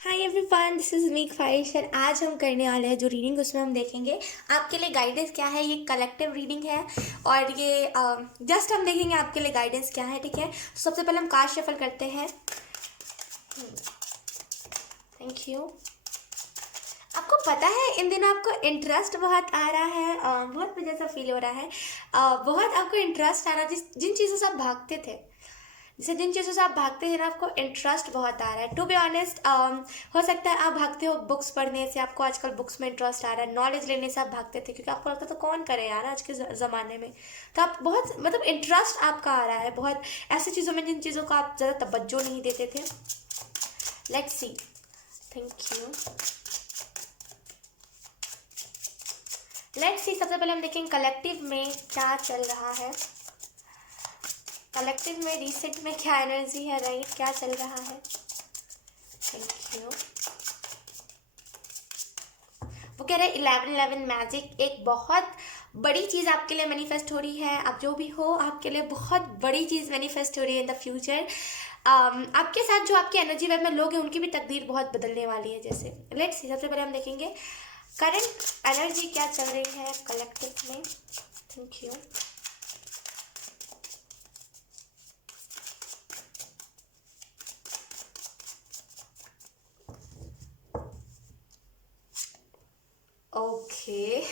Hi everyone, this is me ख्वाहिश और आज हम करने वाले हैं जो रीडिंग उसमें हम देखेंगे आपके लिए गाइडेंस क्या है। ये कलेक्टिव रीडिंग है और ये जस्ट हम देखेंगे आपके लिए गाइडेंस क्या है। ठीक है, तो सबसे पहले हम कार्ड शफल करते हैं। Thank you. आपको पता है इन दिनों आपको इंटरेस्ट बहुत आ रहा है, बहुत मुझे ऐसा फील हो रहा है। बहुत आपको इंटरेस्ट आ रहा है जिन चीज़ों से आप भागते थे, जैसे जिन चीज़ों से आप भागते हैं ना, आपको इंटरेस्ट बहुत आ रहा है। टू बी ऑनेस्ट, हो सकता है आप भागते हो बुक्स पढ़ने से, आपको आजकल बुक्स में इंटरेस्ट आ रहा है, नॉलेज लेने से आप भागते थे क्योंकि आपको लगता था कौन करे यार आज के ज़माने में। तो आप बहुत मतलब इंटरेस्ट आपका आ रहा है बहुत ऐसी चीज़ों में जिन चीज़ों का आप ज़्यादा तवज्जो नहीं देते थे। Let's see. Thank you. Let's see, सबसे पहले हम देखेंगे कलेक्टिव में क्या चल रहा है। कलेक्टिव में रिसेंट में क्या एनर्जी है, राइट, क्या चल रहा है। Thank you. वो कह रहे हैं 1111 मैजिक एक बहुत बड़ी चीज़ आपके लिए मैनिफेस्ट हो रही है। आप जो भी हो, आपके लिए बहुत बड़ी चीज़ मैनिफेस्ट हो रही है इन द फ्यूचर। आपके साथ जो आपके एनर्जी वेब में लोग हैं उनकी भी तकदीर बहुत बदलने वाली है। जैसे लेट्स सी, सबसे पहले हम देखेंगे करंट एनर्जी क्या चल रही है कलेक्टिव में। Thank you. Okay,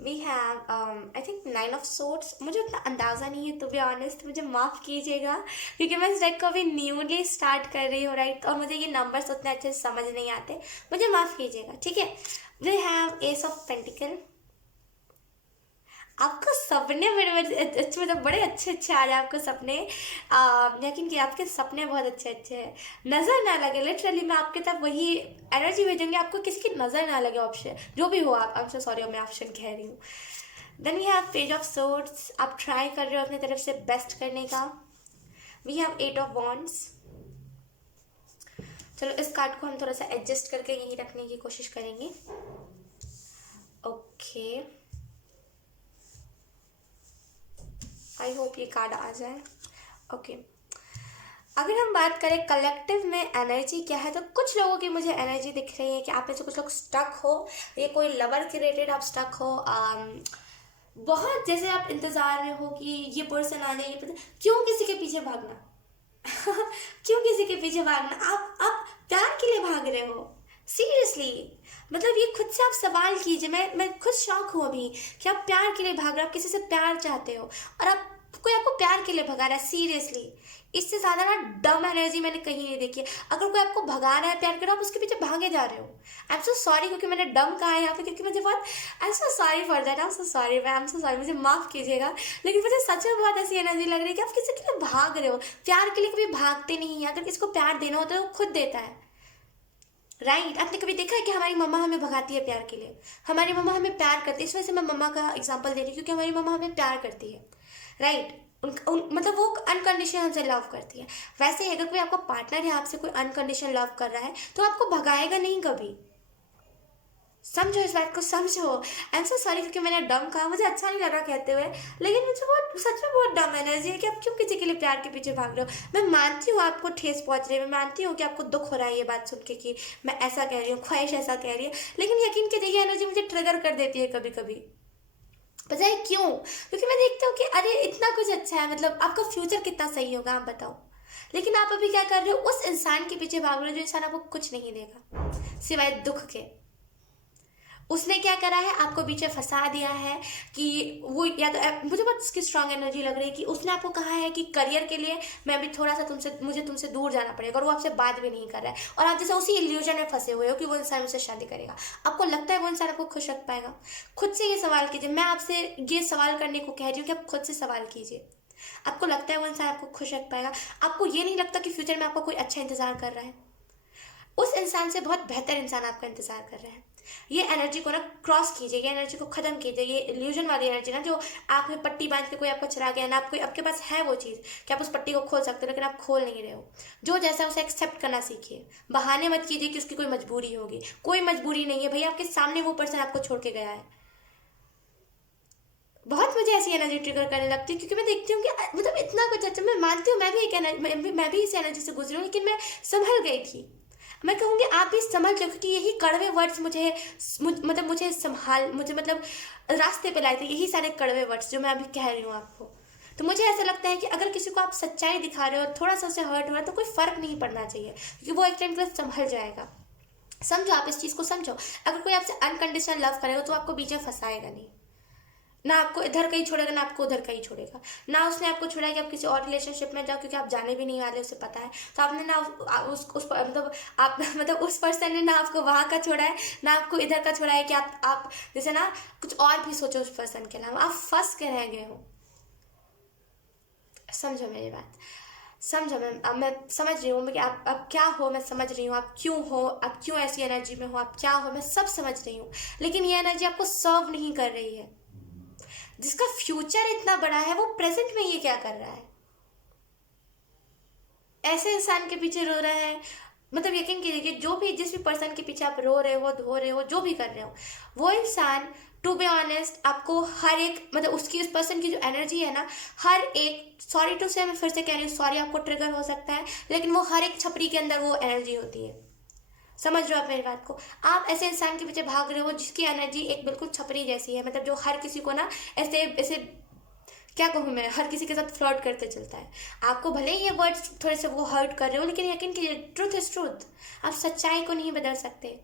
we have I think 9 of swords. मुझे उतना अंदाज़ा नहीं है, टू बी ऑनेस्ट, मुझे माफ़ कीजिएगा क्योंकि मैं इस डेक को अभी न्यूली स्टार्ट कर रही हूँ, राइट, और मुझे ये नंबर्स उतने अच्छे से समझ नहीं आते। मुझे माफ़ कीजिएगा, ठीक है। We have ace of pentacle. आपको सपने बड़े अच्छे, मतलब बड़े अच्छे अच्छे आ रहे हैं आपको सपने। लेकिन कि आपके सपने बहुत अच्छे अच्छे हैं, नज़र ना लगे। लिटरली मैं आपके तरफ वही एनर्जी भेजूंगी, आपको किसी की नज़र ना लगे। ऑप्शन जो भी हो, आप, आई एम सो सॉरी मैं ऑप्शन कह रही हूँ। Then we have page of swords. आप ट्राई कर रहे हो अपनी तरफ से बेस्ट करने का। We have 8 of wands. चलो इस कार्ड को हम थोड़ा सा एडजस्ट करके यहीं रखने की कोशिश करेंगे। ओके, आई होप ये कार्ड आ जाए। ओके, अगर हम बात करें कलेक्टिव में एनर्जी क्या है, तो कुछ लोगों की मुझे एनर्जी दिख रही है कि आप में से कुछ लोग स्टक हो। ये कोई लवर के रिलेटेड आप स्टक हो। बहुत जैसे आप इंतज़ार में हो कि ये पर्सन आ जाए, ये पर्सन, क्यों किसी के पीछे भागना। क्यों किसी के पीछे भागना, आप प्यार के लिए भाग रहे हो। सीरियसली, मतलब ये खुद से आप सवाल कीजिए। मैं खुद शौक हूँ अभी कि आप प्यार के लिए भाग रहे हो, आप किसी से प्यार चाहते हो और आप कोई आपको प्यार के लिए भगा रहा है। सीरियसली, इससे ज़्यादा ना डम एनर्जी मैंने कहीं नहीं देखी है। अगर कोई आपको भगा रहा है प्यार कर रहा है, आप उसके पीछे भागे जा रहे हो। आई एम सो सॉरी, क्योंकि मैंने डम कहा है यहाँ पे, क्योंकि मुझे बहुत, आई am so sorry for that. I am so sorry, I am so sorry, मुझे माफ़ कीजिएगा। लेकिन मुझे सच में बहुत ऐसी एनर्जी लग रही है कि आप किसी के लिए भाग रहे हो। प्यार के लिए कभी भागते नहीं हैं। अगर किसी को प्यार देना होता है तो खुद देता है, राइट। आपने कभी देखा है कि हमारी मम्मा हमें भगाती है प्यार के लिए? हमारी मम्मा हमें प्यार करती है। इस वजह से मैं मम्मा का एग्जांपल दे रही हूँ क्योंकि हमारी मम्मा हमें प्यार करती है, राइट। मतलब वो अनकंडीशनल हमसे लव करती है। वैसे ही अगर कोई आपका पार्टनर है, आपसे कोई अनकंडीशनल लव कर रहा है, तो आपको भगाएगा नहीं कभी। समझो, इस बात को समझो। आई एम सो सॉरी क्योंकि मैंने डम कहा, मुझे अच्छा नहीं लगा कहते हुए, लेकिन मुझे बहुत सच में बहुत डम एनर्जी है कि आप क्यों किसी के लिए प्यार के पीछे भाग रहे हो। मैं मानती हूँ आपको ठेस पहुंच रही है, मैं मानती हूँ कि आपको दुख हो रहा है ये बात सुन के कि मैं ऐसा कह रही हूँ, ख्वाहिश ऐसा कह रही है, लेकिन यकीन कीजिए ये एनर्जी मुझे ट्रिगर कर देती है कभी कभी। पता है क्यों? क्योंकि मैं देखती हूँ कि अरे इतना कुछ अच्छा है, मतलब आपका फ्यूचर कितना सही होगा, आप बताओ। लेकिन आप अभी क्या कर रहे हो? उस इंसान के पीछे भाग रहे हो जो इंसान आपको कुछ नहीं देगा सिवाय दुख के। उसने क्या करा है, आपको बीच में फंसा दिया है कि वो, या तो मुझे बहुत उसकी स्ट्रांग एनर्जी लग रही है कि उसने आपको कहा है कि करियर के लिए मैं अभी थोड़ा सा मुझे तुमसे दूर जाना पड़ेगा, और वो आपसे बात भी नहीं कर रहा है, और आप जैसे उसी इल्यूजन में फंसे हुए हो कि वो इंसान मुझसे शादी करेगा। आपको लगता है वो इंसान आपको खुश रख पाएगा? खुद से ये सवाल कीजिए। मैं आपसे ये सवाल करने को कह रही हूँ कि आप खुद से सवाल कीजिए। आपको लगता है वो इंसान आपको खुश रख पाएगा? आपको ये नहीं लगता कि फ्यूचर में आपको कोई अच्छा इंतजार कर रहा है? उस इंसान से बहुत बेहतर इंसान आपका इंतजार कर रहा है। ये एनर्जी को ना क्रॉस कीजिए, ये एनर्जी को खत्म कीजिए। ये इल्यूजन वाली एनर्जी ना, जो आँख में पट्टी बांध के कोई आपको चला गया ना, आपको आपके पास है वो चीज़ कि आप उस पट्टी को खोल सकते हो, लेकिन आप खोल नहीं रहे हो। जो जैसा है उसे एक्सेप्ट करना सीखिए। बहाने मत कीजिए कि उसकी कोई मजबूरी होगी। कोई मजबूरी नहीं है भैया, आपके सामने वो पर्सन आपको छोड़ के गया है। बहुत मुझे ऐसी एनर्जी ट्रिगर करने लगती है, क्योंकि मैं देखती हूँ कि मतलब इतना कुछ अच्छा, मैं मानती हूँ मैं भी एक एनर्जी, मैं भी इस एनर्जी से गुजरी हूँ, लेकिन मैं संभल गई थी। मैं कहूँगी आप भी संभल जाओ, क्योंकि यही कड़वे वर्ड्स मतलब मुझे संभाल, मुझे मतलब रास्ते पे लाए थे, यही सारे कड़वे वर्ड्स जो मैं अभी कह रही हूँ आपको। तो मुझे ऐसा लगता है कि अगर किसी को आप सच्चाई दिखा रहे हो और थोड़ा सा उसे हर्ट हो रहा है, तो कोई फर्क नहीं पड़ना चाहिए, क्योंकि वो एक टाइम के लिए संभल जाएगा। समझो, आप इस चीज़ को समझो। अगर कोई आपसे अनकंडीशनल लव करेगा तो आपको बीच में फंसाएगा नहीं, ना आपको इधर कहीं छोड़ेगा ना आपको उधर कहीं छोड़ेगा। ना उसने आपको छोड़ा है कि आप किसी और रिलेशनशिप में जाओ, क्योंकि आप जाने भी नहीं वाले, उसे पता है। तो आपने ना उस मतलब आप मतलब उस पर्सन ने ना आपको वहाँ का छोड़ा है, ना आपको इधर का छोड़ा है कि आप जैसे ना कुछ और भी सोचो उस पर्सन के अलावा, आप फंस के रह गए हो। समझो मेरी बात, समझो। मैं समझ रही हूँ कि आप क्या हो, मैं समझ रही हूँ आप क्यों हो, आप क्यों ऐसी एनर्जी में हो, आप क्या हो, मैं सब समझ रही हूँ। लेकिन ये एनर्जी आपको सर्व नहीं कर रही है। जिसका फ्यूचर इतना बड़ा है वो प्रेजेंट में ये क्या कर रहा है? ऐसे इंसान के पीछे रो रहा है। मतलब यकीन कीजिए कि जो भी जिस भी पर्सन के पीछे आप रो रहे हो, धो रहे हो, जो भी कर रहे हो, वो इंसान टू बी ऑनेस्ट आपको हर एक मतलब उसकी उस पर्सन की जो एनर्जी है ना, हर एक, सॉरी टू से, मैं फिर से कह रही हूँ, सॉरी आपको ट्रिगर हो सकता है, लेकिन वो हर एक छपरी के अंदर वो एनर्जी होती है। समझ रहे हो आप मेरी बात को? आप ऐसे इंसान के पीछे भाग रहे हो जिसकी एनर्जी एक बिल्कुल छपरी जैसी है, मतलब जो हर किसी को ना ऐसे ऐसे, क्या कहूँ मैं, हर किसी के साथ फ्लर्ट करते चलता है। आपको भले ही ये वर्ड्स थोड़े से वो हर्ट कर रहे हो, लेकिन यकीन कीजिए ट्रूथ इज ट्रूथ। आप सच्चाई को नहीं बदल सकते।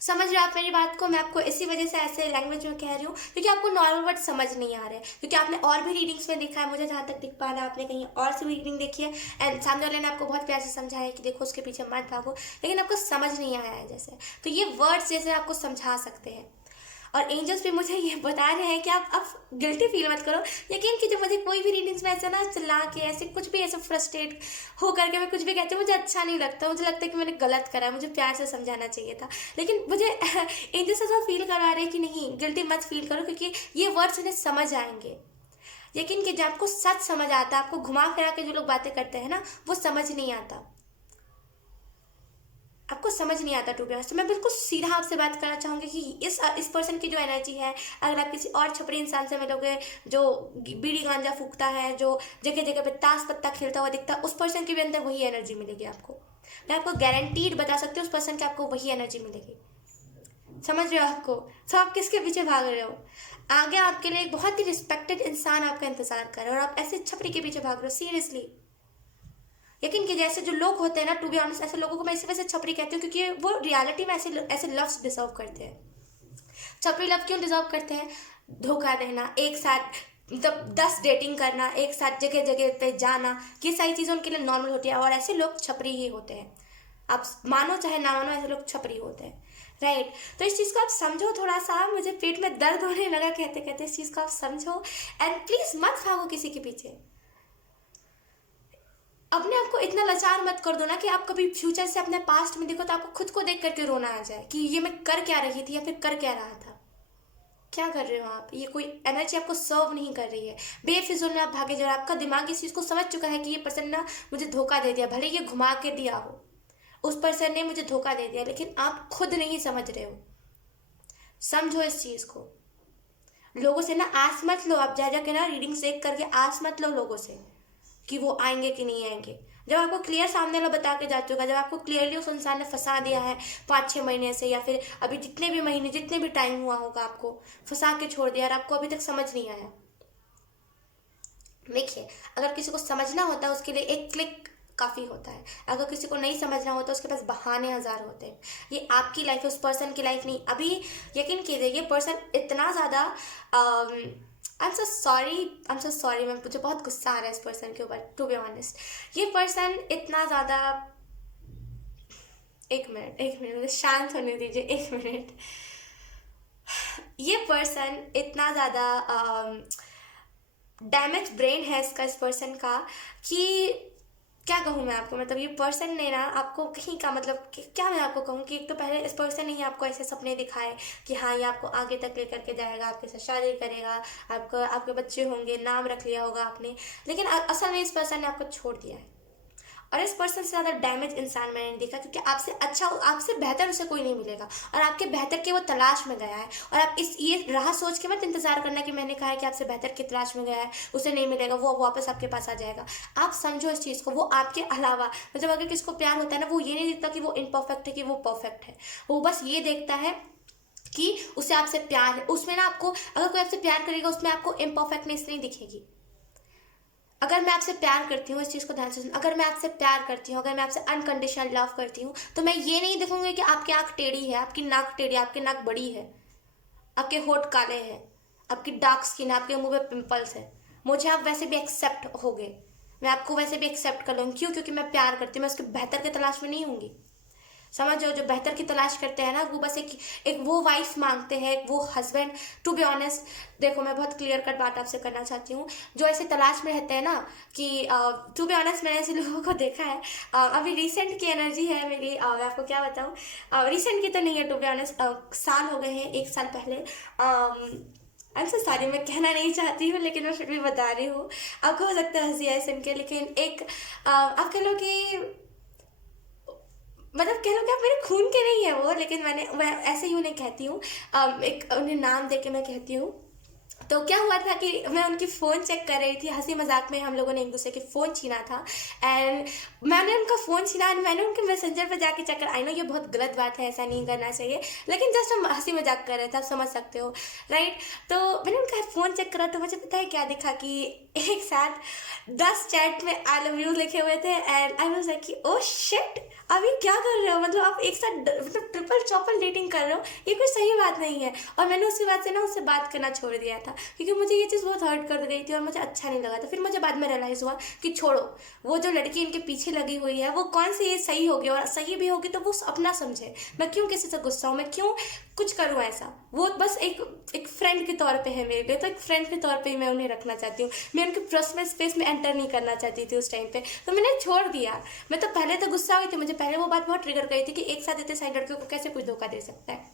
समझ रहे हो आप मेरी बात को? मैं आपको इसी वजह से ऐसे लैंग्वेज में कह रही हूँ, क्योंकि आपको नॉर्मल वर्ड समझ नहीं आ रहे, क्योंकि आपने और भी रीडिंग्स में देखा है, मुझे जहाँ तक दिख पा रहा है आपने कहीं और से भी रीडिंग देखी है, एंड सामने वाले ने आपको बहुत प्यार से समझाया है कि देखो उसके पीछे मत भागो, लेकिन आपको समझ नहीं आया है जैसे। तो ये वर्ड्स जैसे आपको समझा सकते हैं, और एंजल्स भी मुझे ये बता रहे हैं कि आप गिल्टी फील मत करो। यकीन कीजिए मुझे कोई भी रीडिंग्स में ऐसा ना चिल्ला के ऐसे कुछ भी ऐसे फ्रस्ट्रेट हो करके मैं कुछ भी कहती हूँ, मुझे अच्छा नहीं लगता। मुझे लगता है कि मैंने गलत करा, मुझे प्यार से समझाना चाहिए था, लेकिन मुझे एंजल्स ऐसा फील करवा रहे हैं कि नहीं, गिल्टी मत फील करो, क्योंकि ये वर्ड्स उन्हें समझ आएंगे। यकीन कीजिए आपको सच समझ आता है। आपको घुमा फिरा के जो लोग बातें करते हैं ना, वो समझ नहीं आता, आपको समझ नहीं आता टू बी ऑनेस्ट। तो मैं बिल्कुल सीधा आपसे बात करना चाहूँगी कि इस पर्सन की जो एनर्जी है, अगर आप किसी और छपरी इंसान से मिलोगे जो बीड़ी गांजा फूकता है, जो जगह जगह पे ताश पत्ता खेलता हुआ दिखता है, उस पर्सन के भी अंदर वही एनर्जी मिलेगी आपको। मैं आपको गारंटीड बता सकती हूँ उस पर्सन की आपको वही एनर्जी मिलेगी। समझ रहे हो आपको? तो आप किसके पीछे भाग रहे हो? आगे आपके लिए एक बहुत ही रिस्पेक्टेड इंसान आपका इंतजार कर रहा है, और आप ऐसे छपरी के पीछे भाग रहे हो। सीरियसली यकीन कीजिए, ऐसे जो लोग होते हैं ना, टू बी ऑनेस्ट, ऐसे लोगों को मैं इसी वजह से छपरी कहती हूँ, क्योंकि वो रियलिटी में ऐसे ऐसे लव्स डिजर्व करते हैं। छपरी लव क्यों डिजर्व करते हैं? धोखा देना, एक साथ मतलब 10 डेटिंग करना, एक साथ जगह जगह पे जाना, ये सारी चीज़ें उनके लिए नॉर्मल होती है, और ऐसे लोग छपरी ही होते हैं। आप मानो चाहे ना मानो, ऐसे लोग छपरी होते हैं, राइट? तो इस चीज़ को आप समझो थोड़ा सा। मुझे पेट में दर्द होने लगा कहते कहते, इस चीज़ को आप समझो, एंड प्लीज़ मत भागो किसी के पीछे। अपने आप को इतना लाचार मत कर दो ना कि आप कभी फ्यूचर से अपने पास्ट में देखो तो आपको खुद को देख करके रोना आ जाए कि ये मैं कर क्या रही थी या फिर कर क्या रहा था। क्या कर रहे हो आप? ये कोई एनर्जी आपको सर्व नहीं कर रही है। बेफिजूल में आप भागे जा रहे हो। आपका दिमाग इस चीज़ को समझ चुका है कि ये पर्सन ना मुझे धोखा दे दिया, भले ये घुमा के दिया हो, उस पर्सन ने मुझे धोखा दे दिया, लेकिन आप खुद नहीं समझ रहे हो। समझो इस चीज़ को। लोगों से ना आस मत लो, आप जा जाके ना रीडिंग चेक करके आस मत लो लोगों से कि वो आएंगे कि नहीं आएंगे। जब आपको क्लियर सामने वाला बता के जा चुका, जब आपको क्लियरली उस इंसान ने फंसा दिया है 5-6 महीने से, या फिर अभी जितने भी महीने, जितने भी टाइम हुआ होगा, आपको फंसा के छोड़ दिया और आपको अभी तक समझ नहीं आया। देखिए, अगर किसी को समझना होता है उसके लिए एक क्लिक काफ़ी होता है। अगर किसी को नहीं समझना होता उसके पास बहाने हज़ार होते हैं। ये आपकी लाइफ है, उस पर्सन की लाइफ नहीं। अभी यकीन कीजिए ये पर्सन इतना ज़्यादा आई एम सो सॉरी मैम, मुझे बहुत गुस्सा आ रहा है इस पर्सन के ऊपर, टू बी ऑनेस्ट। ये पर्सन इतना ज़्यादा, एक मिनट मुझे शांत होने दीजिए, एक मिनट। ये पर्सन इतना ज़्यादा डैमेज ब्रेन है इसका, इस पर्सन का, कि क्या कहूँ मैं आपको। मतलब ये पर्सन ने ना आपको कहीं का मतलब क्या मैं आपको कहूँ कि एक तो पहले इस पर्सन ने ही आपको ऐसे सपने दिखाए कि हाँ ये आपको आगे तक लेकर के जाएगा, आपके साथ शादी करेगा, आपको आपके बच्चे होंगे, नाम रख लिया होगा आपने, लेकिन असल में इस पर्सन ने आपको छोड़ दिया है। और इस पर्सन से ज़्यादा डैमेज इंसान मैंने नहीं देखा, क्योंकि आपसे अच्छा, आपसे बेहतर उसे कोई नहीं मिलेगा, और आपके बेहतर के वो तलाश में गया है। और आप इस ये राह सोच के मत इंतजार करना कि मैंने कहा है कि आपसे बेहतर की तलाश में गया है, उसे नहीं मिलेगा, वो वापस आपके पास आ जाएगा। आप समझो इस चीज़ को, वो आपके अलावा, मतलब अगर किसको प्यार होता है ना, वो ये नहीं देखता कि वो इम्परफेक्ट है कि वो परफेक्ट है, वो बस ये देखता है कि उसे आपसे प्यार है। उसमें ना आपको, अगर कोई आपसे प्यार करेगा, उसमें आपको इम्परफेक्टनेस नहीं दिखेगी। अगर मैं आपसे प्यार करती हूँ, इस चीज़ को ध्यान से सुनो, अगर मैं आपसे प्यार करती हूँ, अगर मैं आपसे अनकंडीशनल लव करती हूँ, तो मैं ये नहीं देखूंगी कि आपकी आँख टेढ़ी है, आपकी नाक टेढ़ी है, आपकी नाक बड़ी है, आपके होठ काले हैं, आपकी डार्क स्किन है, आपके मुंह पे पिंपल्स है। मुझे आप वैसे भी एक्सेप्ट होगे, मैं आपको वैसे भी एक्सेप्ट कर लूँगी। क्यों? क्योंकि मैं प्यार करती हूँ, मैं उसके बेहतर की तलाश में नहीं होंगी। समझो, जो बेहतर की तलाश करते हैं ना, वो बस एक एक वो वाइफ मांगते हैं, एक वो हस्बैंड। टू बी ऑनेस्ट, देखो मैं बहुत क्लियर कट बात आपसे करना चाहती हूँ, जो ऐसे तलाश में रहते हैं ना कि टू बी ऑनेस्ट, मैंने ऐसे लोगों को देखा है। अभी रिसेंट की एनर्जी है मेरी, मैं आपको क्या बताऊँ, रिसेंट की तो नहीं है, टू बी ऑनेस्ट साल हो गए हैं, 1 साल पहले। आई एम सो सॉरी, मैं कहना नहीं चाहती हूँ, लेकिन मैं फिर भी बता रही हूँ। आपको हो सकता है हंसी आए सुन के, लेकिन एक आप कह लो कि, मतलब कह लो कि आप मेरे खून के नहीं है वो, लेकिन मैं ऐसे ही उन्हें कहती हूँ, एक उन्हें नाम दे के मैं कहती हूँ। तो क्या हुआ था कि मैं उनकी फ़ोन चेक कर रही थी, हंसी मजाक में हम लोगों ने एक दूसरे के फ़ोन छीना था, एंड मैंने उनका फ़ोन छीना एंड मैंने उनके मैसेंजर पे जाके चेक कर। आई नो ये बहुत गलत बात है, ऐसा नहीं करना चाहिए, लेकिन जस्ट हम हंसी मजाक कर रहे थे, आप समझ सकते हो, राइट। तो मैंने उनका फ़ोन चेक करा, तो मुझे पता है क्या दिखा, कि एक साथ 10 चैट में आई लव यू लिखे हुए थे, एंड आई वाज लाइक कि ओ शिट, अभी क्या कर रहे हो, मतलब आप एक साथ मतलब ट्रिपल चौपल डेटिंग कर रहे हो, ये कोई सही बात नहीं है। और मैंने उसके बाद से ना उससे बात करना छोड़ दिया था, क्योंकि मुझे ये चीज़ बहुत हर्ट कर गई थी और मुझे अच्छा नहीं लगा था। फिर मुझे बाद में रियलाइज़ हुआ कि छोड़ो, वो जो लड़की इनके पीछे लगी हुई है, वो कौन सी ये सही होगी, और सही भी होगी तो वो अपना समझे। मैं क्यों किसी से गुस्सा हूँ, मैं क्यों कुछ करूँ ऐसा। वो बस एक एक फ्रेंड के तौर पे है मेरे लिए, तो एक फ्रेंड के तौर पे ही मैं उन्हें रखना चाहती हूँ। मैं उनके पर्सनल स्पेस में एंटर नहीं करना चाहती थी उस टाइम पे, तो मैंने छोड़ दिया। मैं तो पहले तो गुस्सा हुई थी, मुझे पहले वो बात बहुत ट्रिगर करी थी कि एक साथ इतने सारे लड़कियों को कैसे कोई धोखा दे सकता है।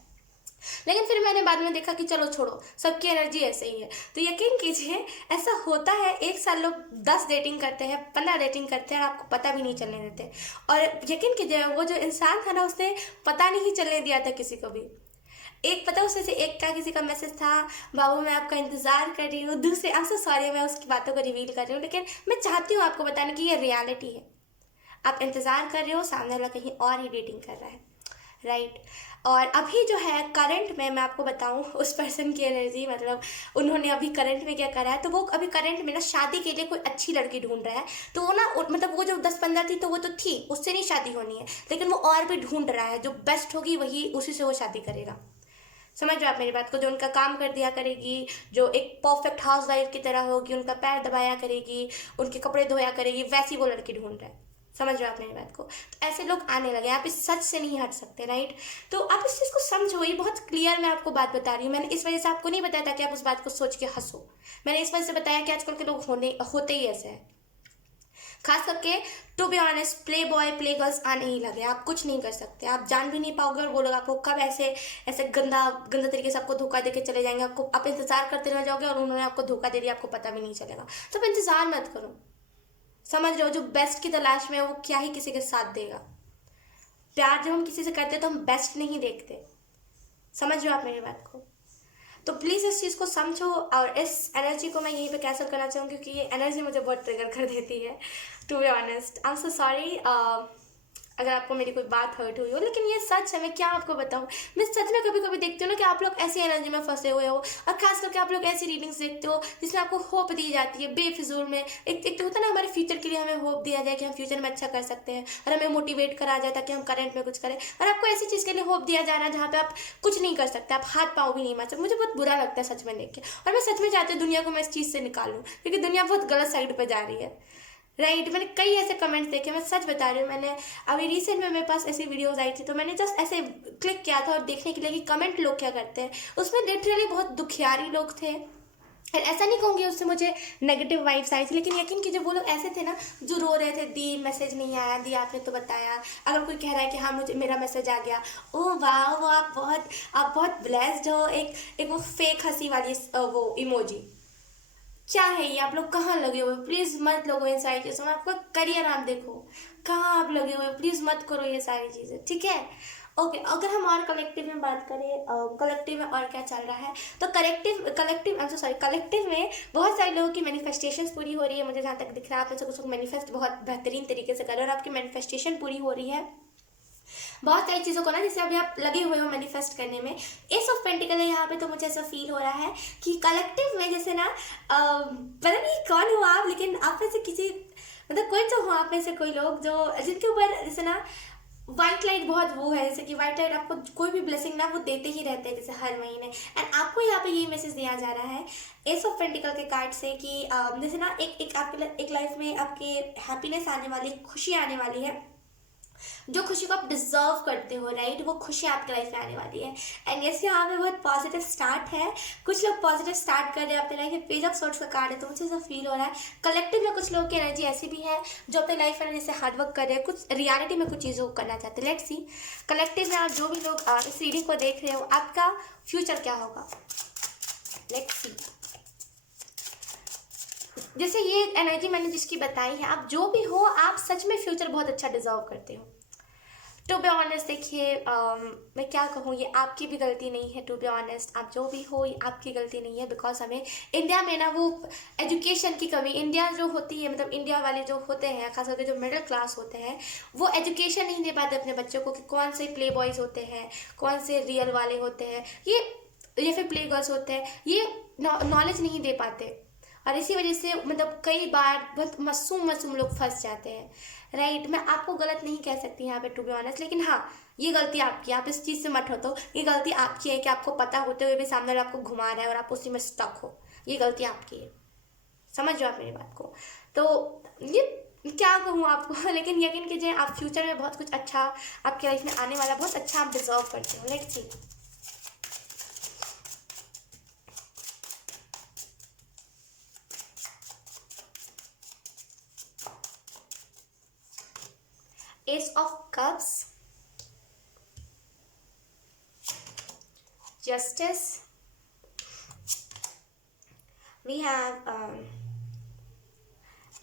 लेकिन फिर मैंने बाद में देखा कि चलो छोड़ो, सबकी एनर्जी ऐसे ही है। तो यकीन कीजिए, ऐसा होता है, 1 साल लोग 10 डेटिंग करते हैं, 15 डेटिंग करते हैं, और आपको पता भी नहीं चलने देते। और यकीन कीजिए, वो जो इंसान था ना, उसने पता नहीं चलने दिया था किसी को भी। एक पता उसमें से एक का किसी का मैसेज था, बाबू मैं आपका इंतज़ार कर रही हूँ। दूसरे, आई एम सो सॉरी मैं उसकी बातों को रिवील कर रही हूँ, लेकिन मैं चाहती हूँ आपको बताने की ये रियलिटी है। आप इंतज़ार कर रहे हो, सामने वाला कहीं और ही डेटिंग कर रहा है, राइट। और अभी जो है करंट में मैं आपको बताऊं उस पर्सन की एनर्जी, मतलब उन्होंने अभी करंट में क्या करा है, तो वो अभी करंट में ना शादी के लिए कोई अच्छी लड़की ढूंढ रहा है। तो वो ना मतलब वो जो 10-15 थी तो वो तो थी, उससे नहीं शादी होनी है, लेकिन वो और भी ढूंढ रहा है, जो बेस्ट होगी वही, उसी से वो शादी करेगा। समझ रहे हो आप मेरी बात को, जो उनका काम कर दिया करेगी, जो एक परफेक्ट हाउस वाइफ की तरह होगी, उनका पैर दबाया करेगी, उनके कपड़े धोया करेगी, वैसी वो लड़की ढूंढ रहा है। समझ रहे हो आप मेरी बात को। तो ऐसे लोग आने लगे, आप इस सच से नहीं हट सकते, राइट। तो आप इस चीज़ को समझो, ये बहुत क्लियर मैं आपको बात बता रही हूँ। मैंने इस वजह से आपको नहीं बताया था कि आप उस बात को सोच के हंसो, मैंने इस वजह से बताया कि आजकल के लोग होते ही ऐसे हैं। खास करके to be honest, playboy playgirls आने ही लगे, आप कुछ नहीं कर सकते, आप जान भी नहीं पाओगे, और वो लोग आपको कब ऐसे ऐसे गंदा गंदा तरीके से आपको धोखा देके चले जाएंगे, आपको, आप इंतजार करते रह जाओगे, और उन्होंने आपको धोखा दे दिया, आपको पता भी नहीं चलेगा। तो आप इंतजार मत करो। समझ रहे हो, जो बेस्ट की तलाश में है वो क्या ही किसी के साथ देगा। प्यार जब हम किसी से करते हैं तो हम बेस्ट नहीं देखते। समझ रहे हो आप मेरी बात को। तो प्लीज़ इस चीज़ को समझो, और इस एनर्जी को मैं यहीं पे कैंसिल करना चाहूँगी, क्योंकि ये एनर्जी मुझे बहुत ट्रिगर कर देती है, to be honest. I am so sorry अगर आपको मेरी कोई बात हर्ट हुई हो, लेकिन ये सच है, मैं क्या आपको बताऊँ। मैं सच में कभी कभी देखती हूँ ना कि आप लोग ऐसी एनर्जी में फंसे हुए हो, और खास करके आप लोग ऐसी रीडिंग्स देखते हो जिसमें आपको होप दी जाती है बेफिजूल में। एक तो होता है ना, हमारे फ्यूचर के लिए हमें होप दिया जाए कि हम फ्यूचर में अच्छा कर सकते हैं, और हमें मोटिवेट करा जाए ताकि हम करंट में कुछ करें, और आपको ऐसी चीज़ के लिए होप दिया जा रहा है जहाँ पे आप कुछ नहीं कर सकते, आप हाथ पाँव भी नहीं मार सकते। मुझे बहुत बुरा लगता है सच में देख के, और मैं सच में चाहती हूँ दुनिया को मैं इस चीज़ से निकालूँ, क्योंकि दुनिया बहुत गलत साइड पर जा रही है, राइट। मैंने कई ऐसे कमेंट्स देखे, मैं सच बता रही हूँ। मैंने अभी रिसेंट में मेरे पास ऐसी वीडियोस आई थी, तो मैंने जस्ट ऐसे क्लिक किया था और देखने के लिए कि कमेंट लोग क्या करते हैं। उसमें लिटरली बहुत दुखियारी लोग थे, और ऐसा नहीं कहूँगी उससे मुझे नेगेटिव वाइब्स आई थी, लेकिन यकीन कीजिए वो लोग ऐसे थे ना जो रो रहे थे, दी मैसेज नहीं आया, दी आपने तो बताया। अगर कोई कह रहा है कि हाँ मुझे मेरा मैसेज आ गया, ओ वाह वो आप बहुत ब्लेस्ड हो, एक वो फेक हंसी वाली वो इमोजी। क्या है ये, आप लोग कहाँ लगे हुए, प्लीज़ मत लगो इन सारी चीज़ों में, आपका करियर आप देखो कहाँ आप लगे हुए, प्लीज़ मत करो ये सारी चीज़ें, ठीक है। ओके, अगर हम और कलेक्टिव में बात करें, कलेक्टिव में और क्या चल रहा है, तो कलेक्टिव में बहुत सारे लोगों की मैनिफेस्टेशंस पूरी हो रही है, मुझे जहाँ तक दिख रहा है आप में से कुछ लोग मैनिफेस्ट बहुत बेहतरीन तरीके से कर रहे हो और आपकी मैनिफेस्टेशन पूरी हो रही है बहुत सारी चीज़ों को ना, जैसे अभी आप लगे हुए हो मैनिफेस्ट करने में। एस ऑफ पेंटिकल है यहाँ पे, तो मुझे ऐसा फील हो रहा है कि कलेक्टिव में जैसे ना पता नहीं कौन हो आप, लेकिन आप में से किसी मतलब कोई तो हो आप में से कोई लोग जो जिनके ऊपर जैसे ना व्हाइट लाइट बहुत वो है, जैसे कि व्हाइट लाइट आपको कोई भी ब्लेसिंग ना वो देते ही रहते हैं जैसे हर महीने। एंड आपको यहाँ पे ये मैसेज दिया जा रहा है एस ऑफ पेंटिकल के कार्ड से कि जैसे ना एक आपके एक लाइफ में आपके हैप्पीनेस आने वाली, खुशी आने वाली है, जो खुशी को आप डिजर्व करते हो, राइट, वो खुशी आपके लाइफ में आने वाली है। एंड यस, यहाँ पे बहुत पॉजिटिव स्टार्ट है, कुछ लोग पॉजिटिव स्टार्ट कर रहे हैं अपने लाइफ में, पेज ऑफ सोर्ट्स का कार्ड है, तो मुझे ऐसा फील हो रहा है कलेक्टिव में कुछ लोगों की एनर्जी ऐसी भी है जो अपने लाइफ में जैसे हार्डवर्क कर रहे हैं, कुछ रियलिटी में कुछ चीज़ों को करना चाहते हैं। लेट्स सी कलेक्टिव में आप जो भी लोग इस रीडिंग को देख रहे हो, आपका फ्यूचर क्या होगा। लेट्स सी, जैसे ये एनर्जी मैंने जिसकी बताई है, आप जो भी हो आप सच में फ्यूचर बहुत अच्छा डिजर्व करते हो। टू बी ऑनेस्ट देखिए, मैं क्या कहूँ, ये आपकी भी गलती नहीं है। टू बी ऑनेस्ट आप जो भी हो ये आपकी गलती नहीं है, बिकॉज हमें इंडिया में ना वो एजुकेशन की कमी, इंडिया जो होती है मतलब इंडिया वाले जो होते हैं खास करके जो मिडिल क्लास होते हैं, वो एजुकेशन नहीं दे पाते अपने बच्चों को कि कौन से प्ले बॉयज़ होते हैं, कौन से रियल वाले होते हैं, ये या फिर प्ले गर्ल्स होते हैं, ये नॉलेज नहीं दे पाते। और इसी वजह से मतलब कई बार बहुत मासूम लोग फंस जाते हैं, राइट। मैं आपको गलत नहीं कह सकती यहाँ पे टू बी ऑनेस्ट, लेकिन हाँ ये गलती आपकी है, आप इस चीज़ से मत हटो। ये गलती आपकी है कि आपको पता होते हुए भी सामने वाला आपको घुमा रहा है और आप उसी में स्टक हो, ये गलती आपकी है। समझ लो आप मेरी बात को। तो ये क्या कहूँ आपको लेकिन यकीन कीजिए आप फ्यूचर में बहुत कुछ अच्छा आपके लाइफ में आने वाला, बहुत अच्छा आप डिजर्व करते हो। Let's see, Ace of Cups, Justice, we have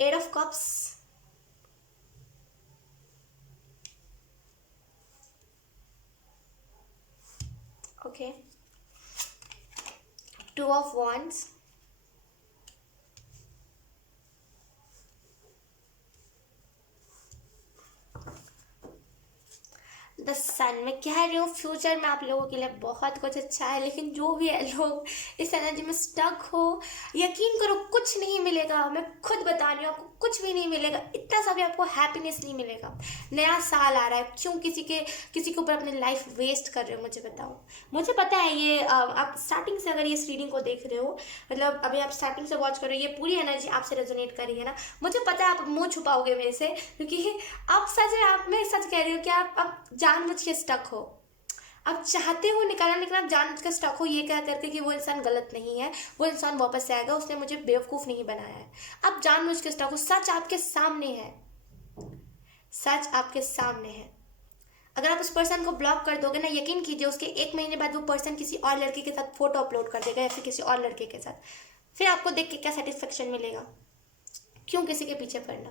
Eight of Cups, okay, Two of Wands, the sun. मैं कह रही हूँ फ्यूचर में आप लोगों के लिए बहुत कुछ अच्छा है, लेकिन जो भी है लोग इस एनर्जी में स्टक हो, यकीन करो कुछ नहीं मिलेगा। मैं खुद बता रही हूँ आपको कुछ भी नहीं मिलेगा, इतना सा भी आपको हैप्पीनेस नहीं मिलेगा। नया साल आ रहा है, क्यों किसी के ऊपर अपनी लाइफ वेस्ट कर रहे हो, मुझे बताओ। मुझे पता है ये आप स्टार्टिंग से अगर ये इस रीडिंग को देख रहे हो, मतलब अभी आप स्टार्टिंग से वॉच कर रहे हो, ये पूरी एनर्जी आपसे रेजोनेट कर रही है ना। मुझे पता है आप मुंह छुपाओगे मेरे से, क्योंकि आप सच है, मैं सच कह रही हूँ कि आप जानबूझ के स्टक हो, आप चाहते हो निकालना, लेकिन आप जानबूझ के स्टक हो ये कह करके कि वो इंसान गलत नहीं है, वो इंसान वापस से आएगा, उसने मुझे बेवकूफ़ नहीं बनाया है। आप जानबूझ के स्टक हो, सच आपके सामने है, सच आपके सामने है। अगर आप उस पर्सन को ब्लॉक कर दोगे ना, यकीन कीजिए उसके 1 महीने बाद वो पर्सन किसी और लड़के के साथ फोटो अपलोड कर देगा या फिर किसी और लड़के के साथ, फिर आपको देख के क्या सेटिस्फेक्शन मिलेगा। क्यों किसी के पीछे पड़ना,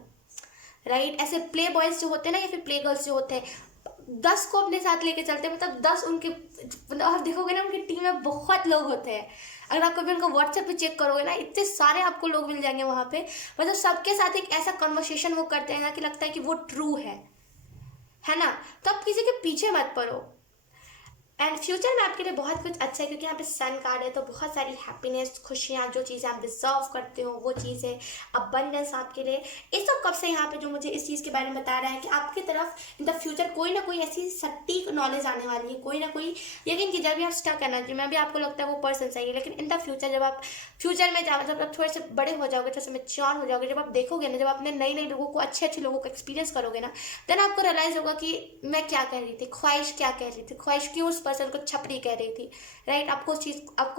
राइट। ऐसे प्ले बॉयज जो होते हैं ना या फिर प्ले गर्ल्स जो होते हैं, 10 को अपने साथ लेके चलते हैं, मतलब 10 उनके, मतलब आप देखोगे ना उनकी टीम में बहुत लोग होते हैं। अगर आप कभी उनका व्हाट्सएप पे चेक करोगे ना, इतने सारे आपको लोग मिल जाएंगे वहाँ पे, मतलब सबके साथ एक ऐसा कन्वर्सेशन वो करते हैं ना कि लगता है कि वो ट्रू है ना। तो आप किसी के पीछे मत पड़ो। एंड फ्यूचर में आपके लिए बहुत कुछ अच्छा है, क्योंकि यहाँ पे सन कार्ड है, तो बहुत सारी हैप्पीनेस, खुशियाँ, जो चीज़ें आप डिजर्व करते हो वो चीज़ें, अबंडेंस आपके लिए। इस सब कब से यहाँ पे जो मुझे इस चीज़ के बारे में बता रहा है कि आपकी तरफ इन द फ्यूचर कोई ना कोई ऐसी सटीक नॉलेज आने वाली है, कोई ना कोई। यकीन कीजिए अभी आप स्टक एनर्जी में, अभी आपको लगता है वो पर्सन सही है, लेकिन इन द फ्यूचर जब आप फ्यूचर में जब आप थोड़े से बड़े हो जाओगे, थोड़े से मेच्योर हो जाओगे, जब आप देखोगे ना, जब आपने नई नई लोगों को, अच्छे लोगों को एक्सपीरियंस करोगे ना, देन आपको रियलाइज होगा कि मैं क्या कह रही थी, ख्वाहिश क्या कह रही थी, ख्वाहिश क्यों उस पर्सन को छपरी कह रही थी, राइट। आपको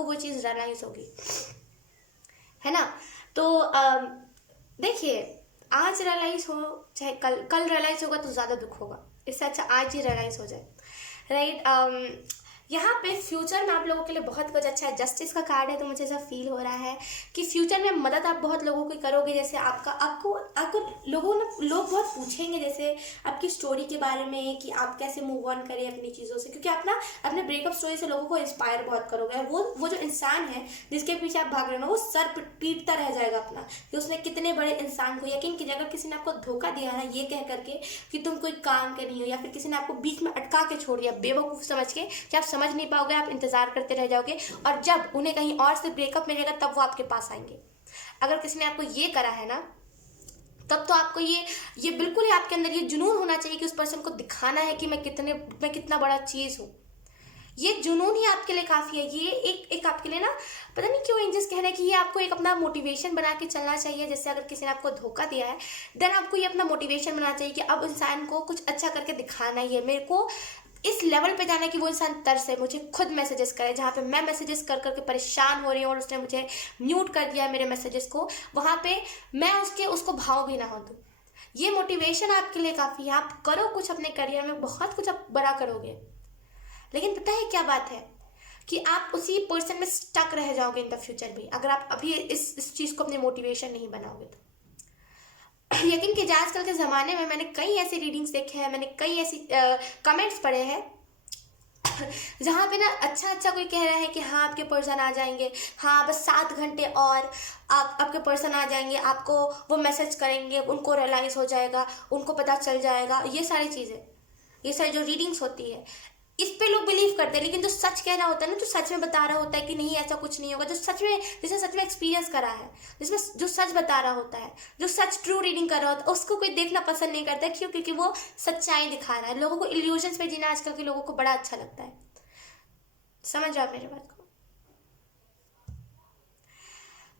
वो चीज़ रियलाइज होगी, है ना। तो देखिए, आज रियलाइज हो चाहे कल रियलाइज होगा तो ज़्यादा दुख होगा, इससे अच्छा आज ही रियलाइज हो जाए, राइट। यहाँ पे फ्यूचर में आप लोगों के लिए बहुत कुछ अच्छा है। जस्टिस का कार्ड है, तो मुझे ऐसा फील हो रहा है कि फ्यूचर में मदद आप बहुत लोगों की करोगे। जैसे आपको आपको लोग बहुत पूछेंगे जैसे आपकी स्टोरी के बारे में कि आप कैसे मूव ऑन करें अपनी चीज़ों से, क्योंकि आप ना अपने ब्रेकअप स्टोरी से लोगों को इंस्पायर बहुत करोगे। वो जो इंसान है जिसके पीछे आप भाग रहे हो ना, वो सर पीटता रह जाएगा अपना कि उसने कितने बड़े इंसान को, यकीन कीजिए अगर किसी ने आपको धोखा दिया ना ये कह करके कि तुम कोई काम के नहीं हो, या फिर किसी ने आपको बीच में अटका के छोड़ दिया बेवकूफ़ समझ के कि आप समझ नहीं पाओगे, आप इंतजार करते रह जाओगे, और जब उन्हें कहीं और से ब्रेकअप मिलेगा तब वो आपके पास आएंगे। अगर किसी ने आपको ये करा है ना, तब तो आपको ये बिल्कुल ही आपके अंदर ये जुनून होना चाहिए कि उस पर्सन को दिखाना है कि मैं कितना बड़ा चीज़ हूँ। ये जुनून ही आपके लिए काफ़ी है। ये एक आपके लिए ना, पता नहीं क्यों एंजल्स कह रहे हैं कि ये आपको एक अपना मोटिवेशन बना के चलना चाहिए। जैसे अगर किसी ने आपको धोखा दिया है, देन आपको ये अपना मोटिवेशन बनाना चाहिए कि अब इंसान को कुछ अच्छा करके दिखाना ही है, मेरे को इस लेवल पे जाना है कि वो इंसान तरसे मुझे खुद मैसेजेस करे। जहाँ पे मैं मैसेजेस कर करके परेशान हो रही हूँ और उसने मुझे म्यूट कर दिया मेरे मैसेजेस को, वहाँ पे मैं उसको भाव भी ना हो दूँ। ये मोटिवेशन आपके लिए काफ़ी है। आप करो कुछ अपने करियर में, बहुत कुछ आप बड़ा करोगे। लेकिन पता है क्या बात है कि आप उसी पर्सन में स्टक रह जाओगे इन द फ्यूचर भी, अगर आप अभी इस चीज़ को अपने मोटिवेशन नहीं बनाओगे तो। यकीन कीजिए आजकल के ज़माने में मैंने कई ऐसे रीडिंग्स देखे हैं, मैंने कई ऐसी कमेंट्स पढ़े हैं जहाँ पे ना अच्छा कोई कह रहा है कि हाँ आपके पर्सन आ जाएंगे, हाँ बस 7 घंटे और आपके पर्सन आ जाएंगे, आपको वो मैसेज करेंगे, उनको रियलाइज़ हो जाएगा, उनको पता चल जाएगा। ये सारी चीज़ें, ये सारी जो रीडिंग्स होती है इस पे लोग बिलीव करते हैं। लेकिन जो सच कह रहा होता है ना, जो सच में बता रहा होता है कि नहीं ऐसा कुछ नहीं होगा, जो सच में जिसने सच में एक्सपीरियंस करा है, जिसमें जो सच बता रहा होता है, जो सच ट्रू रीडिंग कर रहा होता है, उसको कोई देखना पसंद नहीं करता है। क्यों? क्योंकि वो सच्चाई दिखा रहा है। लोगों को इल्यूजन्स में जीना आजकल के लोगों को बड़ा अच्छा लगता है। समझ रहे आप मेरी बात को?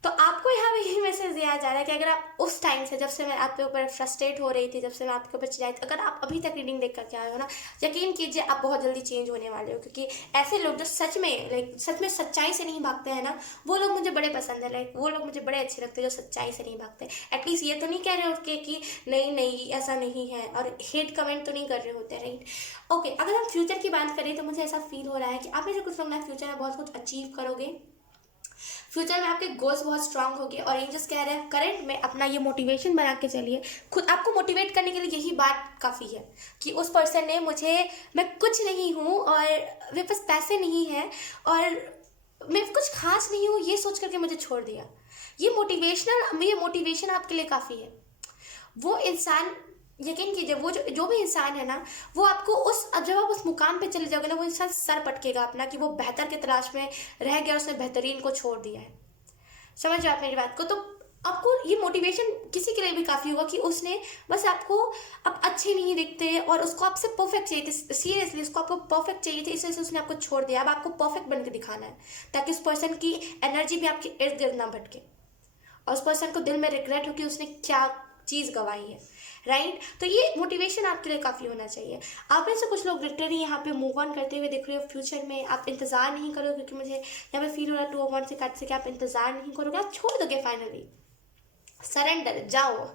तो आपको यहाँ पे यही मैसेज दिया जा रहा है कि अगर आप उस टाइम से, जब से मैं आपके ऊपर फ्रस्ट्रेट हो रही थी, जब से मैं आपके ऊपर चिल्लाई थी, अगर आप अभी तक रीडिंग देख करके आए हो ना, यकीन कीजिए आप बहुत जल्दी चेंज होने वाले हो। क्योंकि ऐसे लोग जो सच में सच्चाई से नहीं भागते हैं ना, वो लोग मुझे बड़े पसंद है। वो लोग मुझे बड़े अच्छे लगते हैं जो सच्चाई से नहीं भागते। एटलीस्ट ये तो नहीं कह रहे होते कि नहीं ऐसा नहीं है, और हेट कमेंट तो नहीं कर रहे होते, राइट? ओके, अगर हम फ्यूचर की बात करें तो मुझे ऐसा फील हो रहा है कि आप में से कुछ लोग ना फ्यूचर में बहुत कुछ अचीव करोगे। फ्यूचर में आपके गोल्स बहुत स्ट्रांग होंगे, और एंजल्स कह रहे हैं करंट में अपना ये मोटिवेशन बना के चलिए। खुद आपको मोटिवेट करने के लिए यही बात काफ़ी है कि उस पर्सन ने मैं कुछ नहीं हूँ और मेरे पास पैसे नहीं हैं और मैं कुछ खास नहीं हूँ, ये सोच करके मुझे छोड़ दिया। ये मोटिवेशन आपके लिए काफ़ी है। वो इंसान, यकीन कीजिए, वो जो भी इंसान है ना, वो आपको जब आप उस मुकाम पे चले जाओगे ना, वो इंसान सर पटकेगा अपना कि वो बेहतर के तलाश में रह गया, उसने बेहतरीन को छोड़ दिया है। समझ रहे आप मेरी बात को? तो आपको ये मोटिवेशन किसी के लिए भी काफ़ी होगा कि उसने बस आपको अब अच्छे नहीं दिखते और उसको आपसे परफेक्ट चाहिए थे। सीरियसली उसको आपको परफेक्ट चाहिए थे, इसलिए उसने आपको छोड़ दिया। अब आपको परफेक्ट बन के दिखाना है ताकि उस पर्सन की एनर्जी भी आपके इर्द गिर्द ना भटके और उस पर्सन को दिल में रिग्रेट हो कि उसने क्या चीज़ गंवाई है, राइट? तो ये मोटिवेशन आपके लिए काफ़ी होना चाहिए। आप में से कुछ लोग लिटरली यहाँ पे मूव ऑन करते हुए दिख रहे हो फ्यूचर में। आप इंतज़ार नहीं करोगे, क्योंकि मुझे यहाँ पे फील हो रहा है 2 ऑफ वांड्स से कार्ड से कि आप इंतज़ार नहीं करोगे, आप छोड़ दोगे फाइनली। सरेंडर, जाओ।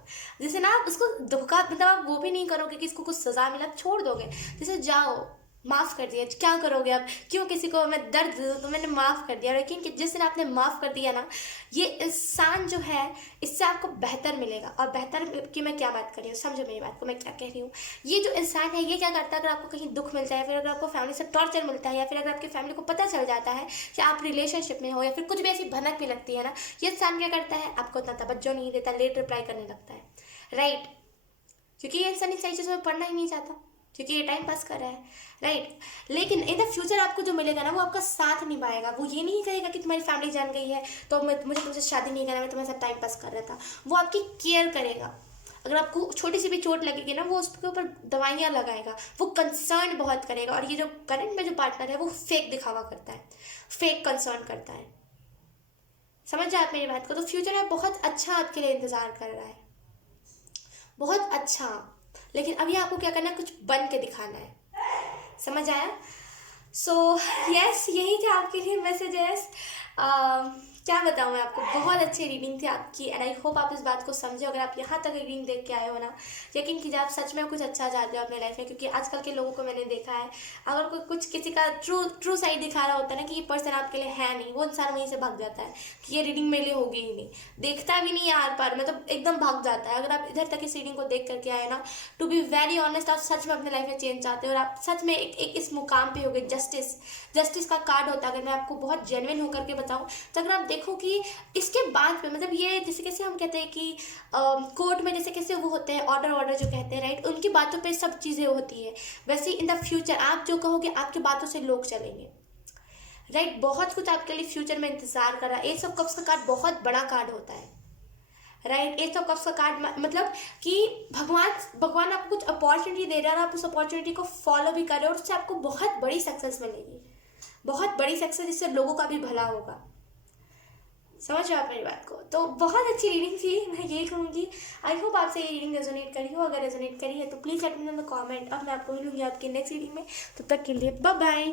जैसे ना आप उसको धोखा, मतलब आप वो भी नहीं करोगे कि इसको कुछ सज़ा मिला, आप छोड़ दोगे। जैसे जाओ, माफ़ कर दिया, क्या करोगे आप? क्यों किसी को मैं दर्द दूँ? तो मैंने माफ़ कर दिया। लेकिन कि जिस दिन आपने माफ़ कर दिया ना, ये इंसान जो है इससे आपको बेहतर मिलेगा। और बेहतर की मैं क्या बात कर रही हूँ, समझो मेरी बात को, मैं क्या कह रही हूँ। ये जो इंसान है ये क्या करता है, अगर आपको कहीं दुख मिलता है, फिर अगर आपको फैमिली से टॉर्चर मिलता है, या फिर अगर आपकी फैमिली को पता चल जाता है कि आप रिलेशनशिप में हो, या फिर कुछ भी ऐसी भनक भी लगती है ना, ये इंसान क्या करता है, आपको इतना तवज्जो नहीं देता, लेट रिप्लाई करने लगता है, राइट? क्योंकि ये इंसान इस सारी चीज़ों में पढ़ना ही नहीं चाहता, क्योंकि ये टाइम पास कर रहा है, राइट? लेकिन इन द फ्यूचर आपको जो मिलेगा ना, वो आपका साथ निभाएगा। वो ये नहीं कहेगा कि तुम्हारी फैमिली जान गई है तो मुझे तुमसे शादी नहीं करना, मैं तुम्हारे साथ टाइम पास कर रहा था। वो आपकी केयर करेगा। अगर आपको छोटी सी भी चोट लगेगी ना, वो उसके ऊपर दवाइयाँ लगाएगा, वो कंसर्न बहुत करेगा। और ये जो करंट में जो पार्टनर है, वो फेक दिखावा करता है, फेक कंसर्न करता है। समझ जाए आप मेरी बात को? तो फ्यूचर में बहुत अच्छा आपके लिए इंतज़ार कर रहा है, बहुत अच्छा। लेकिन अभी आपको क्या करना है, कुछ बन के दिखाना है। समझ आया? सो यस, यही थे आपके लिए मैसेजेस। क्या बताऊँ मैं आपको, बहुत अच्छी रीडिंग थी आपकी एंड आई होप आप इस बात को समझे। अगर आप यहाँ तक रीडिंग देख के आए हो ना, यकीन कीजिए आप सच में कुछ अच्छा चाहते हो अपने लाइफ में, क्योंकि आजकल के लोगों को मैंने देखा है, अगर कोई कुछ किसी का ट्रू साइड दिखा रहा होता है ना कि ये पर्सन आपके लिए है नहीं, वो इंसान वहीं से भाग जाता है कि ये रीडिंग मेरे लिए होगी ही नहीं, देखता भी नहीं यार पर, मतलब एकदम भाग जाता है। अगर आप इधर तक इस रीडिंग को देख करके आए ना, टू बी वेरी ऑनेस्ट, आप सच में अपने लाइफ में चेंज चाहते हो और आप सच में एक इस मुकाम पे हो गए। जस्टिस का कार्ड होता है, अगर मैं आपको बहुत जेन्युइन होकर के बताऊं, तो अगर आप देखो कि इसके बाद में, मतलब ये जैसे कैसे हम कहते हैं कि कोर्ट में जैसे कैसे वो होते हैं ऑर्डर जो कहते हैं, राइट, उनकी बातों पे सब चीज़ें होती है, वैसे ही इन द फ्यूचर आप जो कहोगे आपकी बातों से लोग चलेंगे, राइट। बहुत कुछ आपके लिए फ्यूचर में इंतजार कर रहा है। एस ऑफ कप्स का कार्ड बहुत बड़ा कार्ड होता है, राइट। एस ऑफ कप्स का कार्ड मतलब कि भगवान आपको कुछ अपॉर्चुनिटी दे रहा है और आप उस अपॉर्चुनिटी को फॉलो भी कर रहे हो और उससे आपको बहुत बड़ी सक्सेस मिलेगी, बहुत बड़ी सक्सेस, जिससे लोगों का भी भला होगा। समझ रहे हो आप मेरी बात को? तो बहुत अच्छी रीडिंग थी, मैं ये कहूँगी। आई होप आपसे ये रीडिंग रेजोनेट करी हो। अगर रेजोनेट करी है तो please let me know in the comment, और मैं आपको मिलूंगी आपकी नेक्स्ट रीडिंग में। तब तक के लिए बाय बाय।